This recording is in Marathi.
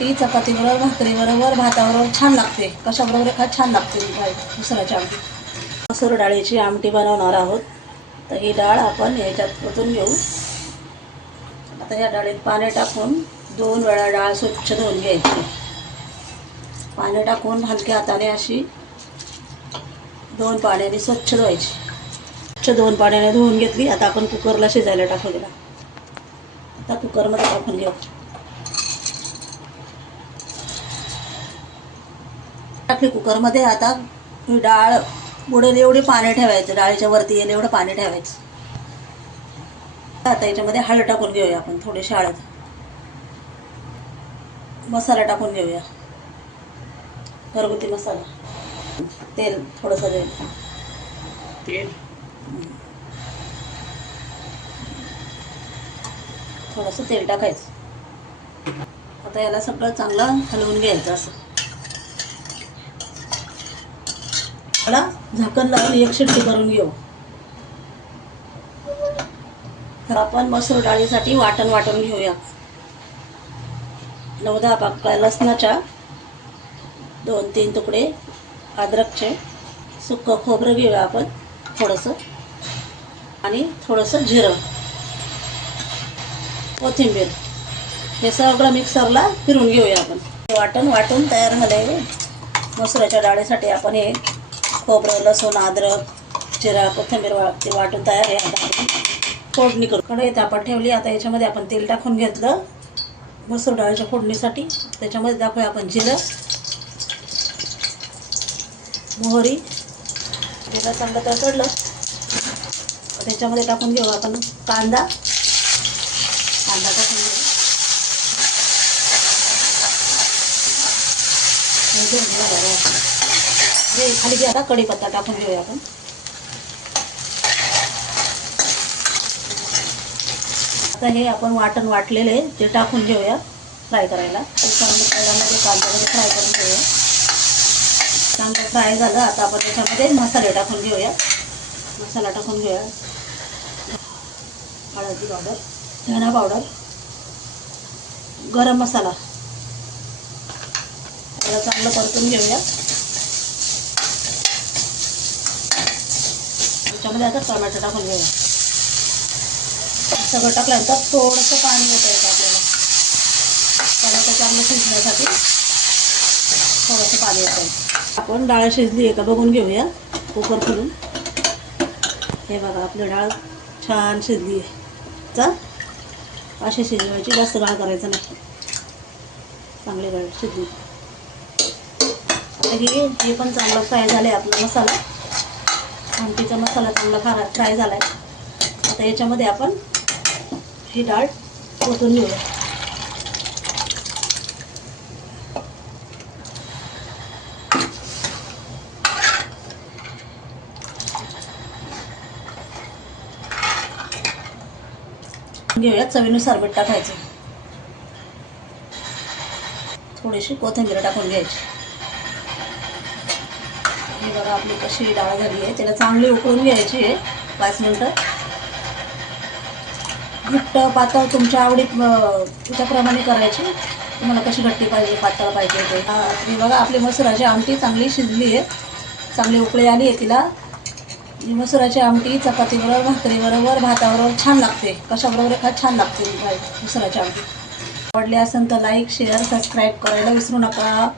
आमटी चपातीबरोबर, भाकरीबरोबर, भाताबरोबर छान लागते. कशाबरोबर खा छान लागते मसुराची आमटी. मसूर डाळीची आमटी बनवणार आहोत. तर ही डाळ आपण याच्यात ओतून घेऊ. आता या डाळीत पाणी टाकून 2 वेळा डाळ स्वच्छ धुवून घ्यायची. पाणी टाकून हलक्या हाताने अशी 2 पाण्याने स्वच्छ धुवायची. स्वच्छ 2 पाण्याने धुवून घेतली. आता आपण कुकरला शिजायला टाकू दिला. आता कुकरमध्ये टाकून घेऊ. टाकली कुकरमध्ये. आता ही डाळ बुडेल एवढी पाणी ठेवायचं, डाळीच्या वरती येईल एवढं पाणी ठेवायचं. आता याच्यामध्ये हळद टाकून घेऊया आपण, थोडीशी हळद. मसाला टाकून घेऊया, घरगुती मसाला. तेल थोडंसं तेल थोडंसं तेल टाकायचं. आता याला सगळं चांगलं हलवून घ्यायचं. असं याला झाकण लावून 1 शिट्टी करून घेऊ. तर आपण मसूर डाळीसाठी वाटून घेऊया. 9-10 पाकळ्या लसणाच्या, 2-3 तुकडे अद्रकचे, सुकं खोबरं घेऊया आपण थोडंसं, आणि थोडंसं जिरं, कोथिंबीर. हे सगळं मिक्सरला फिरून घेऊया आपण. वाटून तयार झाले. मसुराच्या डाळीसाठी आपण हे खोबरं, लसूण, अद्रक, जिरा, कोथिंबीर ते वाटून तयार आहे. आता आपण फोडणी करू. कढईत आपण ठेवली. आता याच्यामध्ये आपण तेल टाकून घेतलं मसूर डाळीच्या फोडणीसाठी. त्याच्यामध्ये टाकूया आपण जिरं, मोहरी. जिरं चांगलं तडतडलं त्याच्यामध्ये टाकून घेऊ आपण कांदा टाकून घेऊ. खाली घ्या. आता कढीपत्ता टाकून घेऊया आपण. आता हे आपण वाटलेले ते टाकून घेऊया फ्राय करायला. तेलामध्ये कांद्यामध्ये फ्राय करून घेऊया. कांदा फ्राय झाला. आता आपण त्याच्यामध्ये मसाले टाकून घेऊया. मसाला टाकून घेऊया. हळदी पावडर, धना पावडर, गरम मसाला. त्याला चांगलं परतून घेऊया. त्याच्यामध्ये आता टोमॅटो टाकून घेऊया. सगळं टाकल्यानंतर थोडंसं पाणी ओतायचं आपल्याला. टोमॅटो चांगलं शिजण्यासाठी थोडंसं पाणी ओतायचं. आपण डाळ शिजली आहे का बघून घेऊया कुकर खोलून. हे बघा, आपली डाळ छान शिजली आहे. अशी शिजवायची, जास्त डाळ करायचं नाही. चांगली डाळ शिजली. आता हे पण चांगलं फ्राय झालं आपला मसाला. आमटीचा मसाला चांगला फ्राय झाला आहे. आता याच्यामध्ये आपण ही डाळ ओतून घेऊया. चवीनुसार मीठ टाकायचं. थोडीशी कोथिंबीर टाकून घ्यायची. हे बघा, आपली कशी डाळ झाली आहे. त्याला चांगली उकळून घ्यायची आहे 5 मिनिटं. घट्ट पातळ तुमच्या त्याच्याप्रमाणे करायची. तुम्हाला कशी घट्टी पाहिजे, पातळ पाहिजे ते. हे बघा, आपली मसुराची आमटी चांगली शिजली आहे. चांगली उकळी आली आहे तिला. ही मसुराची आमटी चपातीबरोबर, भाकरीबरोबर, भाताबरोबर छान लागते. कशाबरोबर खा छान लागते मसुराची आमटी. आवडली असेल तर लाईक, शेअर, सबस्क्राईब करायला विसरू नका.